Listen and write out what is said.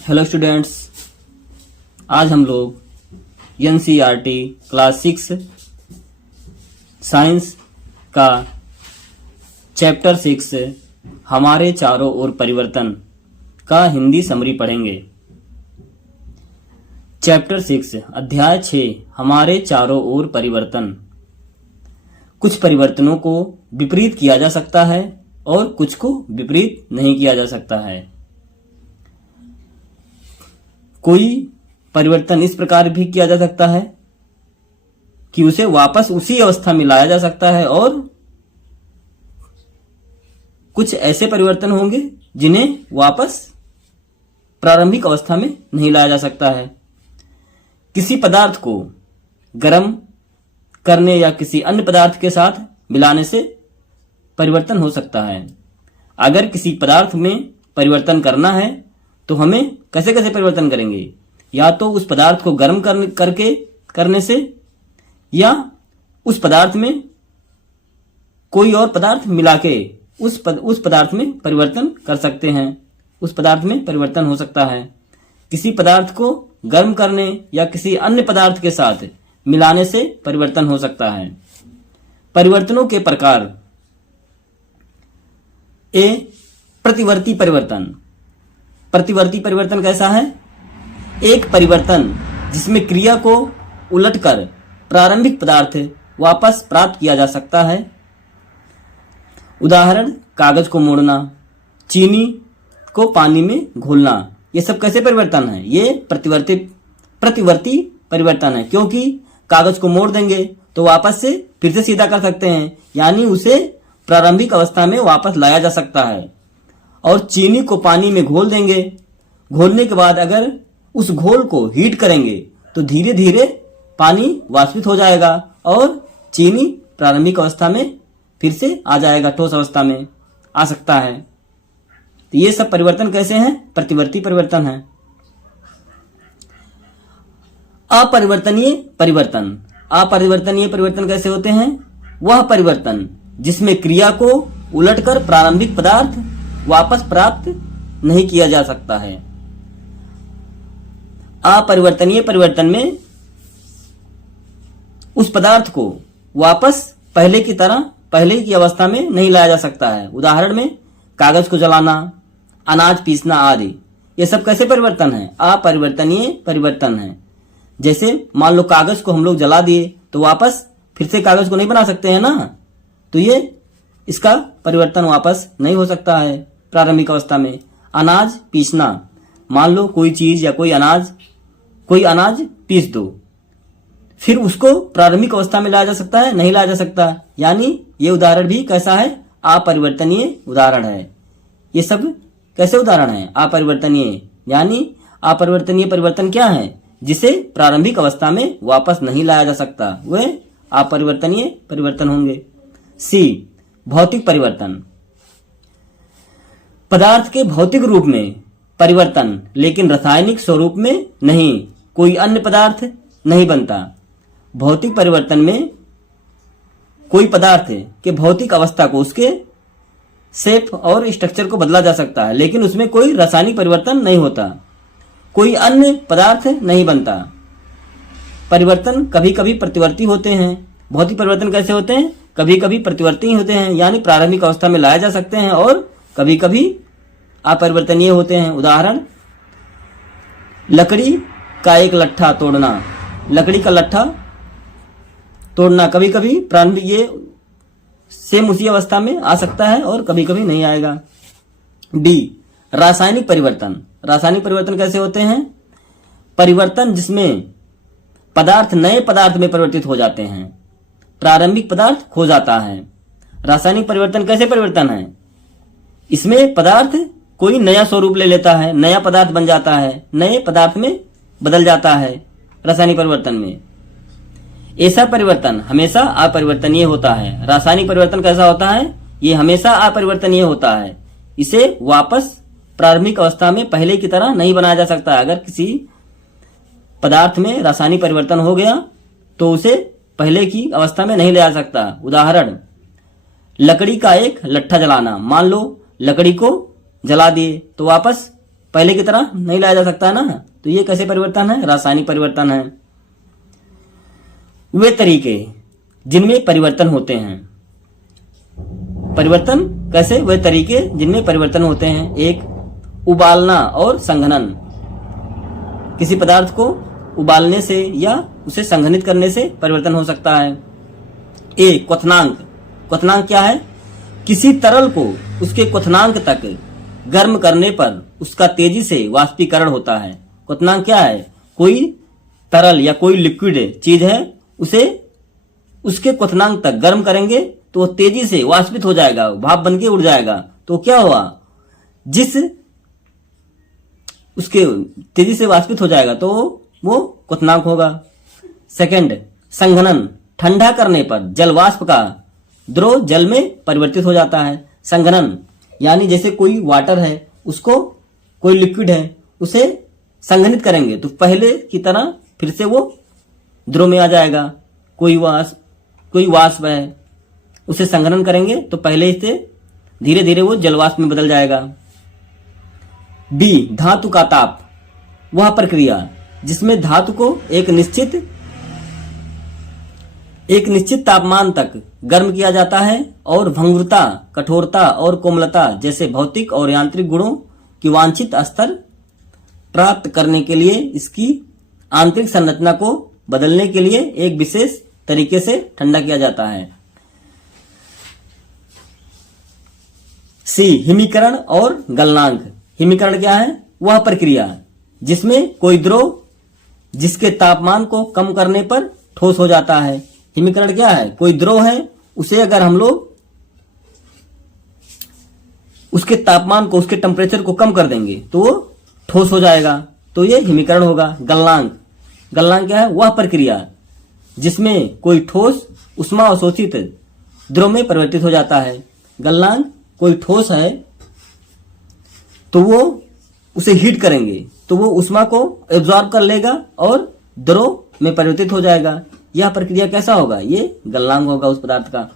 Hello students, आज हम लोग एनसीईआरटी क्लास 6 साइंस का चैप्टर 6 हमारे चारों ओर परिवर्तन का हिंदी समरी पढ़ेंगे। चैप्टर 6 अध्याय 6 हमारे चारों ओर परिवर्तन। कुछ परिवर्तनों को विपरीत किया जा सकता है और कुछ को विपरीत नहीं किया जा सकता है। कोई परिवर्तन इस प्रकार भी किया जा सकता है कि उसे वापस उसी अवस्था में लाया जा सकता है, और कुछ ऐसे परिवर्तन होंगे जिन्हें वापस प्रारंभिक अवस्था में नहीं लाया जा सकता है। किसी पदार्थ को गर्म करने या किसी अन्य पदार्थ के साथ मिलाने से परिवर्तन हो सकता है। अगर किसी पदार्थ में परिवर्तन करना है तो हमें कैसे कैसे परिवर्तन करेंगे? या तो उस पदार्थ को गर्म करने से, या उस पदार्थ में कोई और पदार्थ मिला के उस पदार्थ में परिवर्तन कर सकते हैं। उस पदार्थ में परिवर्तन हो सकता है। किसी पदार्थ को गर्म करने या किसी अन्य पदार्थ के साथ मिलाने से परिवर्तन हो सकता है। परिवर्तनों के प्रकार। ए, प्रतिवर्ती परिवर्तन। प्रतिवर्ती परिवर्तन कैसा है? एक परिवर्तन जिसमें क्रिया को उलटकर प्रारंभिक पदार्थ वापस प्राप्त किया जा सकता है। उदाहरण, कागज को मोड़ना, चीनी को पानी में घोलना। ये सब कैसे परिवर्तन है? ये प्रतिवर्ती परिवर्तन है, क्योंकि कागज को मोड़ देंगे तो वापस से फिर से सीधा कर सकते हैं, यानी उसे प्रारंभिक अवस्था में वापस लाया जा सकता है। और चीनी को पानी में घोल देंगे, घोलने के बाद अगर उस घोल को हीट करेंगे तो धीरे धीरे पानी वाष्पित हो जाएगा और चीनी प्रारंभिक अवस्था में फिर से आ जाएगा, ठोस अवस्था में आ सकता है। तो ये सब परिवर्तन कैसे हैं? प्रतिवर्ती परिवर्तन है। अपरिवर्तनीय परिवर्तन। अपरिवर्तनीय परिवर्तन कैसे होते हैं? वह परिवर्तन जिसमें क्रिया को उलटकर प्रारंभिक पदार्थ वापस प्राप्त नहीं किया जा सकता है। अपरिवर्तनीय परिवर्तन में उस पदार्थ को वापस पहले की अवस्था में नहीं लाया जा सकता है। उदाहरण में, कागज को जलाना, अनाज पीसना आदि। ये सब कैसे परिवर्तन है? अपरिवर्तनीय परिवर्तन है। जैसे मान लो कागज को हम लोग जला दिए तो वापस फिर से कागज को नहीं बना सकते हैं ना, तो ये इसका परिवर्तन वापस नहीं हो सकता है प्रारंभिक अवस्था में। अनाज पीसना, मान लो कोई चीज या कोई अनाज पीस दो, फिर उसको प्रारंभिक अवस्था में लाया जा सकता है? नहीं लाया जा सकता। यानी ये उदाहरण भी कैसा है? अपरिवर्तनीय उदाहरण है। ये सब कैसे उदाहरण है? अपरिवर्तनीय। यानी अपरिवर्तनीय परिवर्तन क्या है? जिसे प्रारंभिक अवस्था में वापस नहीं लाया जा सकता, वे अपरिवर्तनीय परिवर्तन होंगे। सी, भौतिक परिवर्तन। पदार्थ के भौतिक रूप में परिवर्तन, लेकिन रासायनिक स्वरूप में नहीं। कोई अन्य पदार्थ नहीं बनता। भौतिक परिवर्तन में कोई पदार्थ के भौतिक अवस्था को, उसके शेप और स्ट्रक्चर को बदला जा सकता है, लेकिन उसमें कोई रासायनिक परिवर्तन नहीं होता। कोई अन्य पदार्थ नहीं बनता। परिवर्तन कभी कभी प्रतिवर्ती होते हैं। भौतिक परिवर्तन कैसे होते हैं? कभी कभी प्रतिवर्ती होते हैं, यानी प्रारंभिक अवस्था में लाए जा सकते हैं, और कभी कभी अपरिवर्तनीय होते हैं। उदाहरण, लकड़ी का एक लट्ठा तोड़ना। लकड़ी का लट्ठा तोड़ना कभी कभी प्रारंभिक ये सेम उसी अवस्था में आ सकता है और कभी कभी नहीं आएगा। डी, रासायनिक परिवर्तन। रासायनिक परिवर्तन कैसे होते हैं? परिवर्तन जिसमें पदार्थ नए पदार्थ में परिवर्तित हो जाते हैं, प्रारंभिक पदार्थ खो जाता है। रासायनिक परिवर्तन कैसे परिवर्तन है? इसमें पदार्थ कोई नया स्वरूप ले लेता है, नया पदार्थ बन जाता है, नए पदार्थ में बदल जाता है रासायनिक परिवर्तन में। ऐसा परिवर्तन हमेशा अपरिवर्तनीय होता है। रासायनिक परिवर्तन कैसा होता है? ये हमेशा अपरिवर्तनीय होता है। इसे वापस प्रारंभिक अवस्था में पहले की तरह नहीं बनाया जा सकता। अगर किसी पदार्थ में रासायनिक परिवर्तन हो गया तो उसे पहले की अवस्था में नहीं ले आ सकता। उदाहरण, लकड़ी का एक लट्ठा जलाना। मान लो लकड़ी को जला दिए तो वापस पहले की तरह नहीं लाया जा सकता है ना। तो ये कैसे परिवर्तन है? रासायनिक परिवर्तन है। वे तरीके जिनमें परिवर्तन होते हैं, परिवर्तन कैसे? वे तरीके जिनमें परिवर्तन होते हैं। एक, उबालना और संघनन। किसी पदार्थ को उबालने से या उसे संघनित करने से परिवर्तन हो सकता है। ए, क्वथनांक। क्वथनांक क्या है? किसी तरल को उसके क्वथनांक तक गर्म करने पर उसका तेजी से वाष्पीकरण होता है। क्वथनांक क्या है? कोई तरल या कोई लिक्विड चीज है, उसे उसके क्वथनांक तक गर्म करेंगे तो वो तेजी से वाष्पित हो जाएगा, भाप बन के उड़ जाएगा। तो क्या हुआ? जिस उसके तेजी से वाष्पित हो जाएगा तो वो क्वथनांक होगा। सेकंड, संघनन। ठंडा करने पर जल वाष्प का द्रव जल में परिवर्तित हो जाता है। संघनन यानी जैसे कोई वाटर है, उसको कोई लिक्विड है, उसे संघनित करेंगे तो पहले की तरह फिर से वो द्रव में आ जाएगा। कोई वाष्प है, उसे संघनन करेंगे तो पहले से धीरे धीरे वो जलवाष्प में बदल जाएगा। बी, धातु का ताप। वह प्रक्रिया जिसमें धातु को एक निश्चित तापमान तक गर्म किया जाता है और भंगुरता, कठोरता और कोमलता जैसे भौतिक और यांत्रिक गुणों की वांछित स्तर प्राप्त करने के लिए इसकी आंतरिक संरचना को बदलने के लिए एक विशेष तरीके से ठंडा किया जाता है। सी, हिमीकरण और गलनांक। हिमीकरण क्या है? वह प्रक्रिया जिसमें कोई द्रव जिसके तापमान को कम करने पर ठोस हो जाता है। हिमीकरण क्या है? कोई द्रव है, उसे अगर हम लोग उसके तापमान को, उसके टेम्परेचर को कम कर देंगे तो वो ठोस हो जाएगा, तो ये हिमीकरण होगा। गलनांक। गलनांक क्या है? वह प्रक्रिया जिसमें कोई ठोस उष्मा अवशोषित द्रव में परिवर्तित हो जाता है। गलनांक, कोई ठोस है तो वो उसे हीट करेंगे तो वो उष्मा को एब्जॉर्ब कर लेगा और द्रव में परिवर्तित हो जाएगा। यह प्रक्रिया कैसा होगा? ये गलनांक होगा उस पदार्थ का।